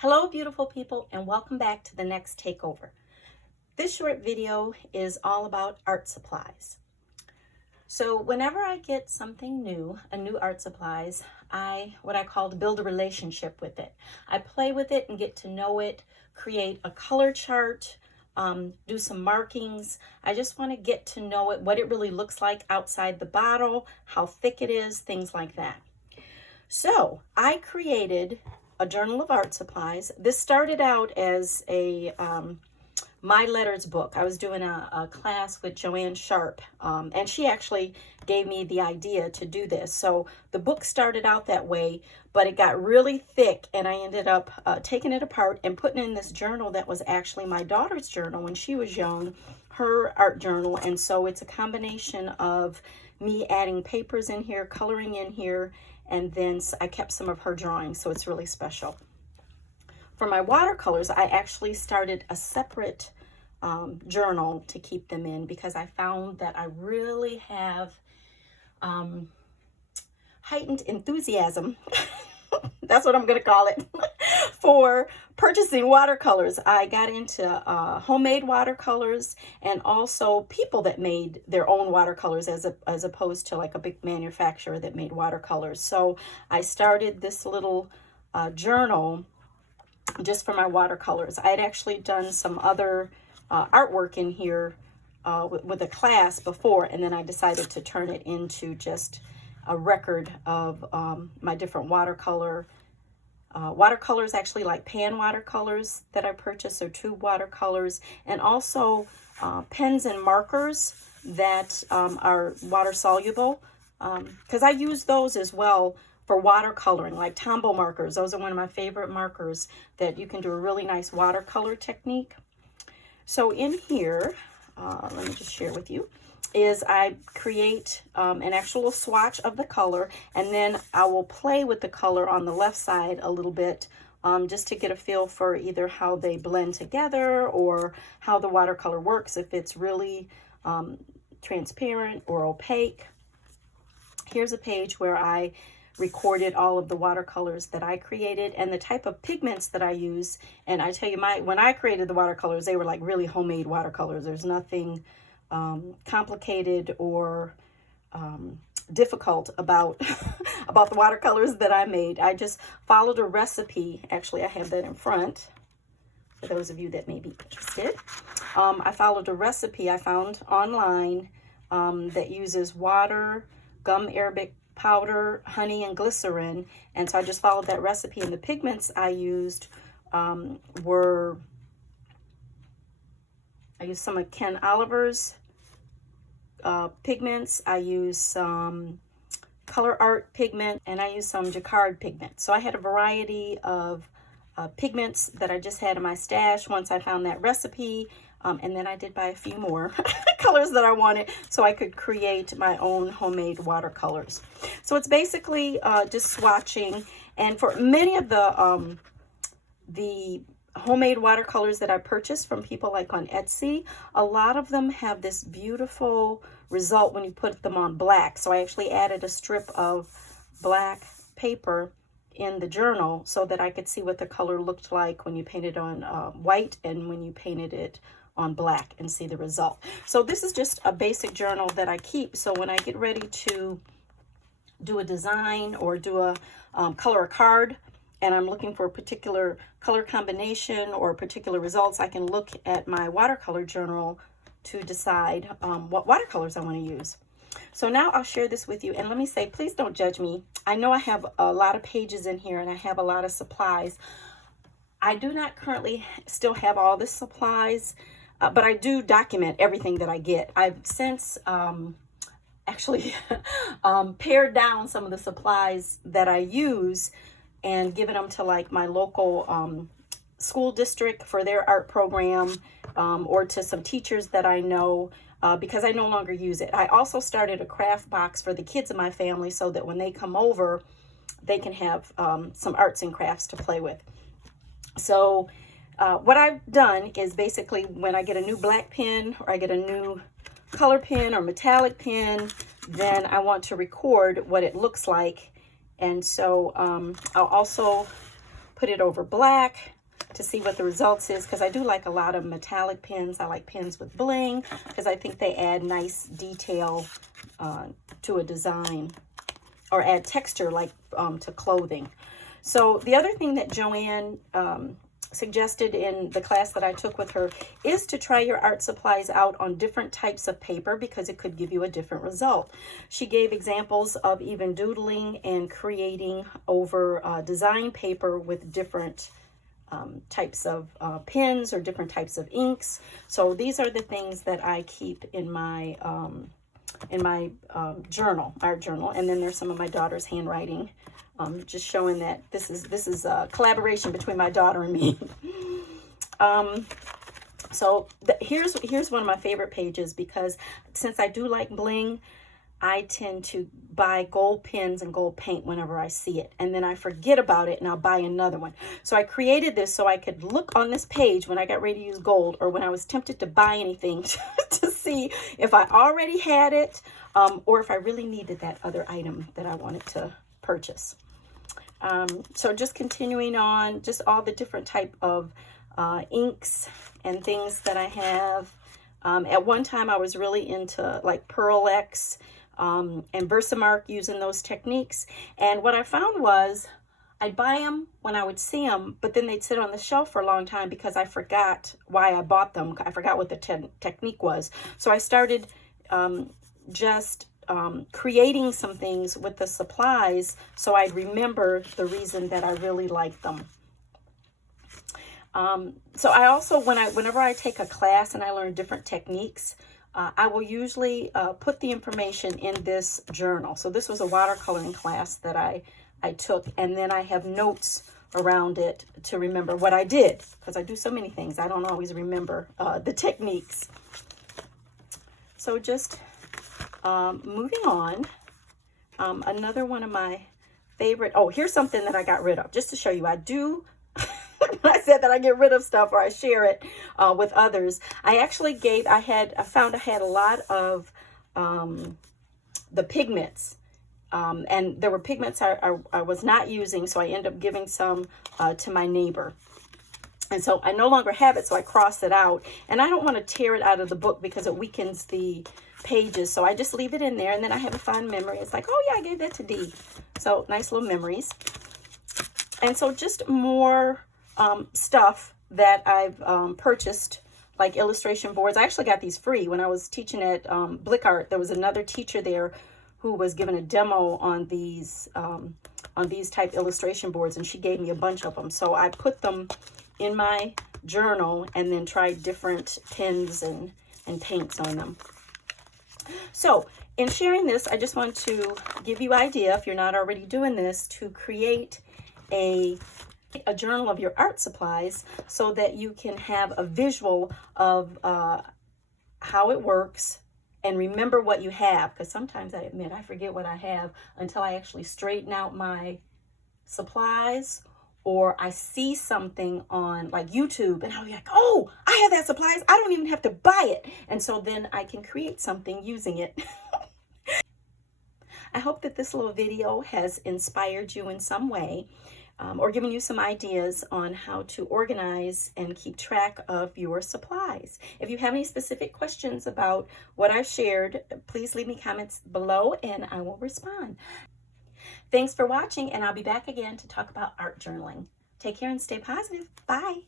Hello, beautiful people, and welcome back to the next takeover. This short video is all about art supplies. So whenever I get something new, a new art supplies, what I call to build a relationship with it. I play with it and get to know it, create a color chart, do some markings. I just want to get to know it, what it really looks like outside the bottle, how thick it is, things like that. So I created a journal of art supplies. This started out as a My Letters book. I was doing a class with Joanne Sharp, and she actually gave me the idea to do this. So the book started out that way, but it got really thick, and I ended up taking it apart and putting in this journal that was actually my daughter's journal when she was young, her art journal. And so it's a combination of me adding papers in here, coloring in here, and then I kept some of her drawings, so it's really special. For my watercolors, I actually started a separate journal to keep them in because I found that I really have heightened enthusiasm, that's what I'm going to call it, for purchasing watercolors. I got into homemade watercolors and also people that made their own watercolors as opposed to like a big manufacturer that made watercolors. So I started this little journal just for my watercolors. I had actually done some other artwork in here with a class before, and then I decided to turn it into just a record of my different watercolors, actually like pan watercolors that I purchased, or tube watercolors, and also pens and markers that are water soluble, because I use those as well for watercoloring, like Tombow markers. Those are one of my favorite markers that you can do a really nice watercolor technique. So in here, let me just share with you, is I create an actual swatch of the color, and then I will play with the color on the left side a little bit just to get a feel for either how they blend together or how the watercolor works, if it's really transparent or opaque. Here's a page where I recorded all of the watercolors that I created and the type of pigments that I use. And I tell you, when I created the watercolors, they were like really homemade watercolors. There's nothing complicated or difficult about about the watercolors that I made. I just followed a recipe. Actually, I have that in front for those of you that may be interested. I followed a recipe I found online that uses water, gum arabic powder, honey, and glycerin. And so I just followed that recipe, and the pigments I used were, I used some of Ken Oliver's pigments, I used some Color Art pigment, and I used some Jacquard pigment. So I had a variety of pigments that I just had in my stash once I found that recipe. And then I did buy a few more colors that I wanted so I could create my own homemade watercolors. So it's basically just swatching. And for many of the homemade watercolors that I purchased from people like on Etsy, a lot of them have this beautiful result when you put them on black. So I actually added a strip of black paper in the journal so that I could see what the color looked like when you painted on white and when you painted it on black, and see the result. So this is just a basic journal that I keep. So when I get ready to do a design or do a color a card, and I'm looking for a particular color combination or particular results, I can look at my watercolor journal to decide what watercolors I want to use. So now I'll share this with you, and let me say, please don't judge me. I know I have a lot of pages in here and I have a lot of supplies. I do not currently still have all the supplies, but I do document everything that I get. I've since actually pared down some of the supplies that I use and given them to like my local school district for their art program, or to some teachers that I know, because I no longer use it. I also started a craft box for the kids in my family so that when they come over, they can have some arts and crafts to play with. So what I've done is basically when I get a new black pen or I get a new color pen or metallic pen, then I want to record what it looks like. And so I'll also put it over black to see what the results is, because I do like a lot of metallic pens. I like pens with bling because I think they add nice detail to a design, or add texture like to clothing. So the other thing that Joanne suggested in the class that I took with her is to try your art supplies out on different types of paper, because it could give you a different result. She gave examples of even doodling and creating over design paper with different types of pens or different types of inks. So these are the things that I keep in my journal, art journal. And then there's some of my daughter's handwriting, just showing that this is a collaboration between my daughter and me. So here's one of my favorite pages, because since I do like bling, I tend to buy gold pens and gold paint whenever I see it, and then I forget about it and I'll buy another one. So I created this so I could look on this page when I got ready to use gold, or when I was tempted to buy anything, to see if I already had it, or if I really needed that other item that I wanted to purchase. So just continuing on, just all the different type of inks and things that I have. At one time I was really into like Pearl X and Versamark, using those techniques. And what I found was I'd buy them when I would see them, but then they'd sit on the shelf for a long time because I forgot why I bought them. I forgot what the technique was. So I started creating some things with the supplies so I'd remember the reason that I really liked them. So I also, whenever I take a class and I learn different techniques, I will usually put the information in this journal. So this was a watercoloring class that I took, and then I have notes around it to remember what I did, because I do so many things. I don't always remember the techniques. So just moving on, another one of my favorite, here's something that I got rid of, just to show you. I do, when I said that I get rid of stuff or I share it with others, I actually I found I had a lot of the pigments, and there were pigments I was not using, so I ended up giving some to my neighbor. And so I no longer have it, so I crossed it out. And I don't want to tear it out of the book because it weakens the pages, so I just leave it in there, and then I have a fond memory. It's like, oh yeah, I gave that to Dee. So nice little memories. And so just more stuff that I've purchased, like illustration boards. I actually got these free when I was teaching at Blick Art. There was another teacher there who was given a demo on these type illustration boards, and she gave me a bunch of them. So I put them in my journal and then tried different pens and paints on them. So in sharing this, I just want to give you an idea, if you're not already doing this, to create a journal of your art supplies so that you can have a visual of how it works and remember what you have. Because sometimes I admit I forget what I have until I actually straighten out my supplies, or I see something on like YouTube and I'll be like, oh, I have that supplies. I don't even have to buy it. And so then I can create something using it. I hope that this little video has inspired you in some way, or given you some ideas on how to organize and keep track of your supplies. If you have any specific questions about what I've shared, please leave me comments below and I will respond. Thanks for watching, and I'll be back again to talk about art journaling. Take care and stay positive. Bye.